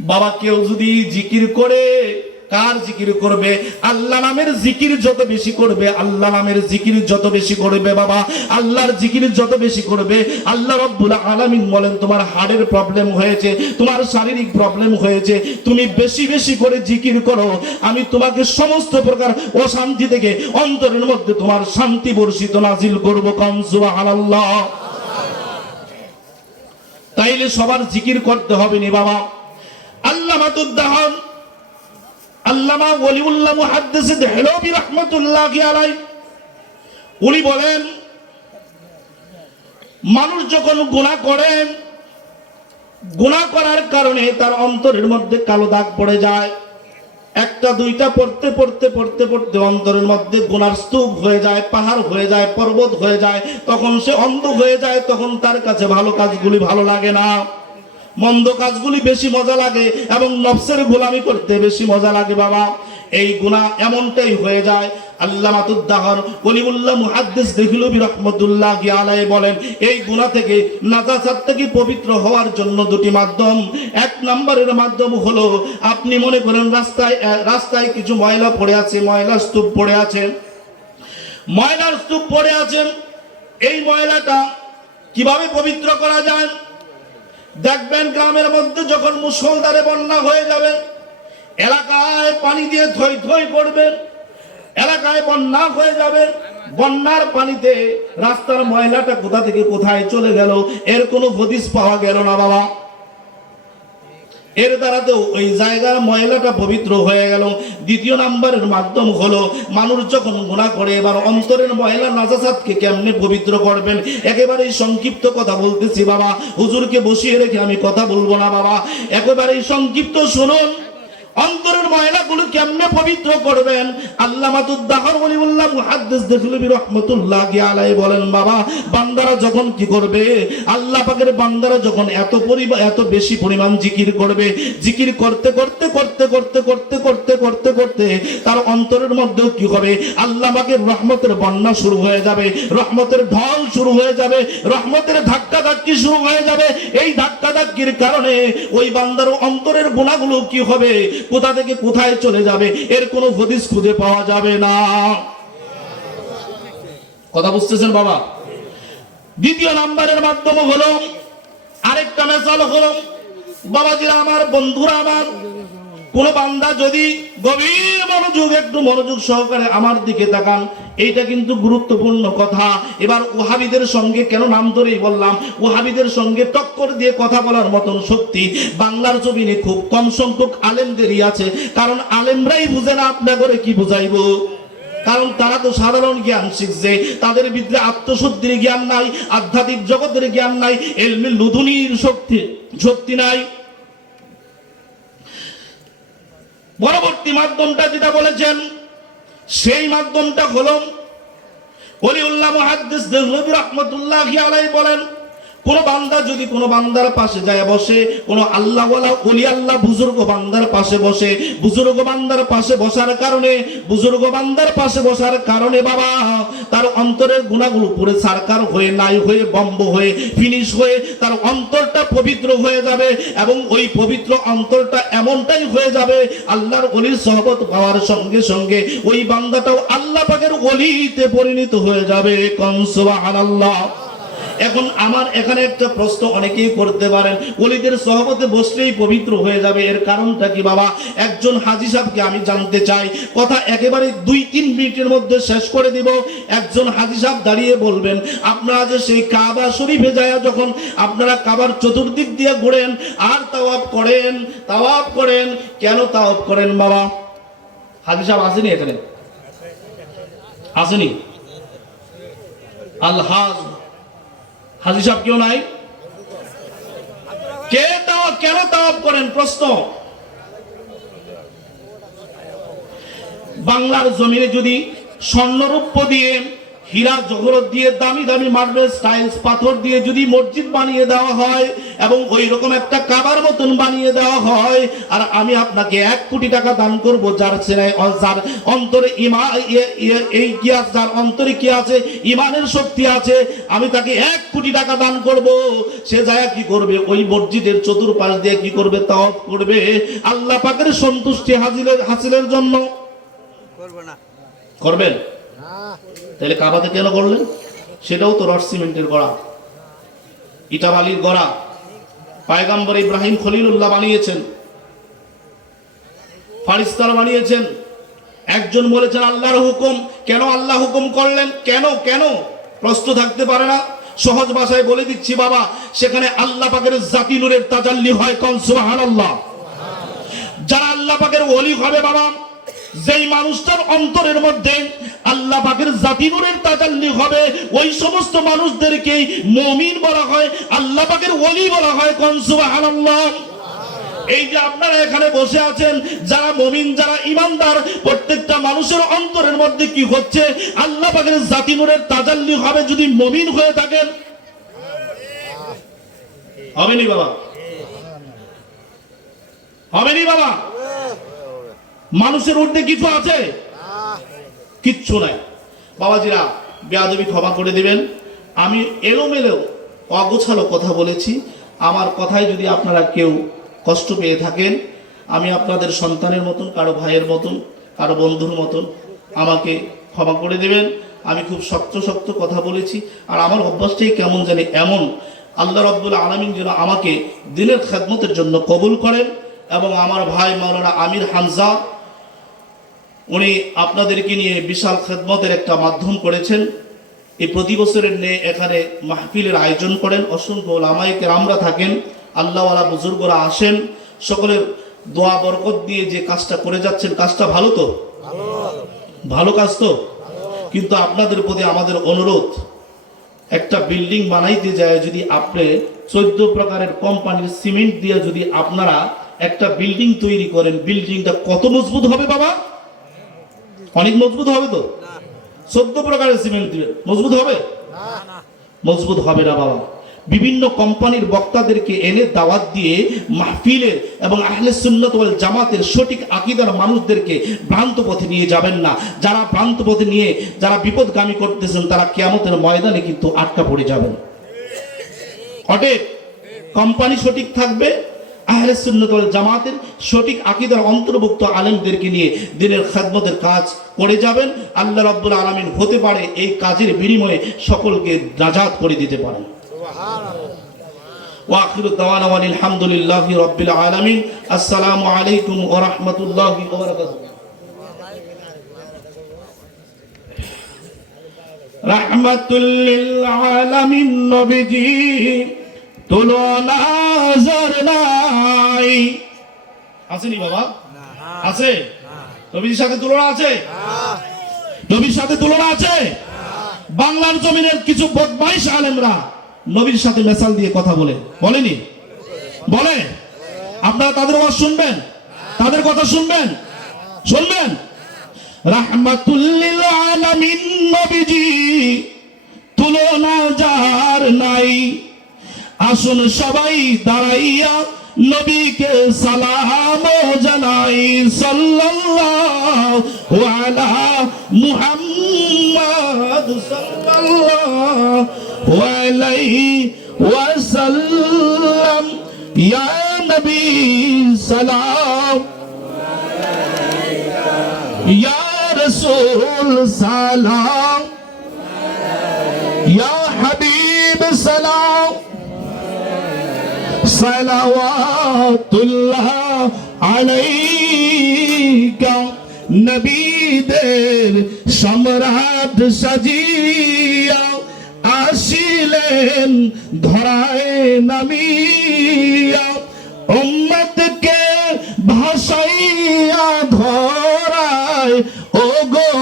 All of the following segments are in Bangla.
বাবা, কেউ যদি জিকির করে, কার জিকির করবে? আল্লাহ নামের জিকির যত বেশি করবে, আল্লাহ নামের জিকির যত বেশি করবে বাবা, আল্লাহর জিকির যত বেশি করবে, আল্লাহ রব্বুল আলামিন বলেন, তোমার হাড়ের প্রবলেম হয়েছে, তোমার শারীরিক প্রবলেম হয়েছে, তুমি বেশি বেশি করে জিকির করো। আমি তোমাকে সমস্ত প্রকার অশান্তি থেকে অন্তরের মধ্যে তোমার শান্তি বর্ষিত নাজিল করব। কম সুবহানাল্লাহ। তাইলে সবার জিকির করতে হবে নি বাবা। আল্লাহ মাতুদ্দাহন আল্লামা ওলিউল্লাহ মুহাদ্দিস দেহলবি রহমতুল্লাহ আলাই উনি বলেন, মানুষ যখন গুনাহ করেন গুনাহ করার কারণে তার অন্তরের মধ্যে কালো দাগ পড়ে যায়। একটা দুইটা পড়তে পড়তে পড়তে পড়তে অন্তরের মধ্যে গুনার স্তূপ হয়ে যায়, পাহাড় হয়ে যায়, পর্বত হয়ে যায়। তখন সে অন্ধ হয়ে যায়, তখন তার কাছে ভালো কাজগুলি ভালো লাগে না। মন্দ কাজগুলি বেশি মজা লাগে এবং নফসের গোলামি করতে বেশি মজা লাগে বাবা। এই গুণা এমনটাই হয়ে যায়। বলেন, এই থেকে পবিত্র হওয়ার জন্য দুটি মাধ্যম। এক নম্বরের মাধ্যম হলো, আপনি মনে করেন রাস্তায় রাস্তায় কিছু ময়লা পড়ে আছে ময়লা স্তূপ পড়ে আছে। ময়লার স্তূপ পড়ে আছেন এই ময়লাটা কীভাবে পবিত্র করা যায়? দেখবেন গ্রামের মধ্যে যখন মুসলদারে বন্যা হয়ে যাবে, এলাকায় পানি দিয়ে থই থই করবেন। এলাকায় বন্যা হয়ে যাবে। বন্যার পানিতে রাস্তার ময়লাটা কোথা থেকে কোথায় চলে গেল, এর কোনো হদিস পাওয়া গেল না বাবা। এর দ্বারাতেও ওই জায়গার ময়লাটা পবিত্র হয়ে গেল। দ্বিতীয় নাম্বারের মাধ্যম হলো, মানুষ যখন গুণা করে, এবার অন্তরের ময়লা নাজাসাতকে কেমনে পবিত্র করবেন? একেবারেই সংক্ষিপ্ত কথা বলতেছি বাবা। হুজুরকে বসিয়ে রেখে আমি কথা বলব না বাবা। একেবারেই সংক্ষিপ্ত শুনুন। অন্তরের ময়লাগুলো কেমনে পবিত্র করবেন? আল্লাহ তার অন্তরের মধ্যেও কি হবে? আল্লাহ রহমতের বন্যা শুরু হয়ে যাবে, রহমতের ঢল শুরু হয়ে যাবে, রহমতের ধাক্কা ধাক্কি শুরু হয়ে যাবে। এই ধাক্কা ধাক্কির কারণে ওই বান্দার অন্তরের গুণাগুলো কি হবে? কোথা থেকে কোথায় চলে যাবে? এর কোনো হদিস খুঁজে পাওয়া যাবে না। কথা বুঝতেছেন বাবা? দ্বিতীয় নাম্বারের মাধ্যম হলো, আরেকটা মেসাল হলো, বাবাজিরা আমার, বন্ধুরা আমার কোন বান্দা যদি গভীর মনোযোগ, একটু মনোযোগ সহকারে আমার দিকে তাকান, এইটা কিন্তু গুরুত্বপূর্ণ কথা। এবার ওহাবিদের সঙ্গে কেন নাম ধরেই বললাম, ওহাবিদের সঙ্গে টক্কর দিয়ে কথা বলার মতন শক্তি। বাংলার জমিনে খুব কম সংখ্যক আলেমদেরই আছে, কারণ আলেমরাই বুঝে না আপনা করে কি বুঝাইবো। কারণ তারা তো সাধারণ জ্ঞান শিখছে, তাদের ভিতরে আত্মশুদ্ধির জ্ঞান নাই, আধ্যাত্মিক জগতের জ্ঞান নাই, এলমি লুধুনির শক্তি শক্তি নাই। পরবর্তী মাধ্যমটা যেটা বলেছেন সেই মাধ্যমটা হলো অলিউল্লাহ মহাদ্দিস রহমতুল্লাহ আলাই বলেন কোন বান্দা যদি কোন বান্দার পাশে যায় বসে, কোন আল্লাহ ওলি আল্লাহ বুজুর্গ বান্দার পাশে বসে, বুজুর্গ বান্দার পাশে বসার কারণে, বুজুর্গ বান্দার পাশে বসার কারণে বাবা, তার অন্তরের গুণাগুলো পুরে সারকার হয়ে, নাই হয়ে, বম্ব হয়ে ফিনিশ হয়ে, তার অন্তরটা পবিত্র হয়ে যাবে এবং ওই পবিত্র অন্তরটা এমনটাই হয়ে যাবে, আল্লাহর অলির সহবত পাওয়ার সঙ্গে সঙ্গে ওই বান্দাটাও আল্লাহ পাকের অলিতে পরিণত হয়ে যাবে। কনসুবাহ আল্লাহ এখন আমার এখানে একটা প্রশ্ন অনেকেই করতে পারেন। অলিদের সহবতে বসলেই পবিত্র হয়ে যাবে। এর কারণটা কি বাবা? একজন হাজি সাহেবকে আমি জানতে চাই। কথা একেবারে দুই, তিন মিনিটের মধ্যে শেষ করে দিব। একজন হাজি সাহেব দাঁড়িয়ে বলবেন, আপনারা যে সেই কাবা শরীফে যায় যখন আপনারা কাবার চতুর্দিক দিয়ে ঘুরেন, আর তাওয়াব করেন তাওয়াব করেন, কেন তাওয়াব করেন বাবা? হাজি সাহেব আসেনি এখানে? আসেনি? আল্লাহ হাজি সাহেব কেউ নাই? কে তাও কেন তাওয়াব করেন? প্রশ্ন। বাংলার জমিনে যদি স্বর্ণরূপ দিয়ে হীরা জহরত দিয়ে দামি দামি মার্বেল টাইলস পাথর দিয়ে যদি মসজিদ বানিয়ে দেওয়া হয় এবং ওই রকম একটা কাবার মতন বানিয়ে দেওয়া হয় আর আমি আপনাকে এক কোটি টাকা দান করব যার যার অন্তরে ইমা এই কি আছে যার অন্তরে কি আছে ইমানের শক্তি আছে আমি তাকে এক কোটি টাকা দান করব। সে যায় কি করবে? ওই মসজিদের চতুর্পাশ দিয়ে কি করবে? তাও করবে। আল্লাহ পাকের সন্তুষ্টি হাসিলের হাসিলের জন্য। করব না। করবেন? তাহলে কাবাতে কেন করলেন? সেটাও তো রড সিমেন্টের গড়া। ইটাবালির গড়া। পায়গাম্বর ইব্রাহিম খলিলুল্লাহ বানিয়েছেন। ফারিস্তার বানিয়েছেন। একজন বলেছেন, আল্লাহর হুকুম। কেন আল্লাহ হুকুম করলেন? কেন? কেন? প্রশ্ন থাকতে পারে না। সহজ ভাষায় বলে দিচ্ছি, বাবা, সেখানে আল্লাহ পাকের জাতি নূরের তাজাল্লি হয় কন? সুবহানাল্লাহ। যারা আল্লাহ পাকের ওলি হবে, বাবা যেই মানুষটার অন্তরের মধ্যে আল্লাহ পাকের জাতি নূরের তাজাল্লি হবে, ওই সমস্ত মানুষদেরকেই মমিন বলা হয়, আল্লাহ পাকের ওলি বলা হয় কোন? সুবহানাল্লাহ। এই যে আপনারা এখানে বসে আছেন, যারা মমিন, যারা ইমানদার প্রত্যেকটা মানুষের অন্তরের মধ্যে কি হচ্ছে? আল্লাহ পাকের জাতি নূরের তাজাল্লি হবে যদি মমিন হয়ে থাকেন। হবেনি বাবা? হবেনি বাবা? মানুষের ঊর্ধ্বে কিছু আছে? কিচ্ছু নাই। বাবাজিরা, বেয়াদবি ক্ষমা করে দিবেন। আমি এলোমেলো, অগোছালো কথা বলেছি। আমার কথায় যদি আপনারা কেউ কষ্ট পেয়ে থাকেন, আমি আপনাদের সন্তানের মতন, কারও ভাইয়ের মতন, কারও বন্ধুর মতন আমাকে ক্ষমা করে দেবেন। আমি খুব শক্ত শক্ত কথা বলেছি। আর আমার অভ্যাসটাই কেমন জানি এমন। আল্লাহ রব্বুল আলমিন যেন আমাকে দিনের খেদমতের জন্য কবুল করেন এবং আমার ভাই মাওলানা আমির হামজা উনি আপনাদেরকে নিয়ে বিশাল খেদমতের একটা মাধ্যম করেছেন। এই প্রতি বছরের নিয়ে এখানে মাহফিলের আয়োজন করেন। অসংখ্য লামাইকে আমরা থাকেন, আল্লাহওয়ালা বুজুর্গরা আসেন। সকলের দোয়া বরকত দিয়ে যে কাজটা করে যাচ্ছেন, কাজটা ভালো তো? ভালো কাজ তো? কিন্তু আপনাদের প্রতি আমাদের অনুরোধ, একটা বিল্ডিং বানাইতে যায় যদি আপনি চোদ্দ প্রকারের কোম্পানির সিমেন্ট দিয়ে যদি আপনারা একটা বিল্ডিং তৈরি করেন, বিল্ডিংটা কত মজবুত হবে বাবা? অনেক মজবুত হবে তো? চোদ্দ প্রকারের সিমেন্ট দিবেন মজবুত হবে? মজবুত হবে না বাবা। বিভিন্ন কোম্পানির বক্তাদেরকে এনে দাওয়াত দিয়ে মাহফিলের এবং আহলে সুন্নত ওয়াল জামাতের সঠিক আকিদার মানুষদেরকে ভ্রান্ত পথে নিয়ে যাবেন না। যারা ভ্রান্ত পথে নিয়ে, যারা বিপদগামী করতেছেন, তারা কিয়ামতের ময়দানে কিন্তু আটকা পড়ে যাবেন। অতএব কোম্পানি সঠিক থাকবে? আহলে সুন্নত ওয়াল জামাতের সঠিক আকিদার অন্তর্ভুক্ত আলেমদেরকে নিয়ে দিনের খেদমতের কাজ করে যাবেন আল্লাহ রাব্বুল আলামিন হতে পারে এই কাজের বিনিময়ে সকলকে নাজাত করে দিতে পারেন واخر الدعوانا والحمد لله رب العالمين السلام عليكم ورحمه الله وبركاته রাহমাতুল্লিল আলামিন নবীজি তুলনা যার নাই। আসেনি বাবা? আছে? নবীর সাথে তুলনা আছে? নবীর সাথে তুলনা আছে? বাংলার জমিনের কিছু বদমাইশ আলেমরা নবীর সাথে মেসাল দিয়ে কথা বলে। বলেনি? বলে? আপনারা তাদের ওয়াজ শুনবেন? তাদের কথা শুনবেন? শুনবেন? রাহমাতুল্লিল আলামিন নবীজি তুলনা যার নাই। আসুন সবাই দাঁড়াইয়া নবীকে সালাম জানাই সাল্লাল্লাহু আলা মুহাম্মদ সাল্লাল্লাহু আলাইহি ওয়াসাল্লাম ইয়া নবী সালাম ইয়া রাসূল সালাম ইয়া হাবিব সালাম সালাওয়াতুল্লাহ আলাইকা, নবীদের সম্রাট সাজিয়া আসিলেন, ধরায় নামিয়া, উম্মতকে ভাসাইয়া ধরায় ও গো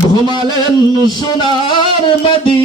ঘুমালেন সোনার নবী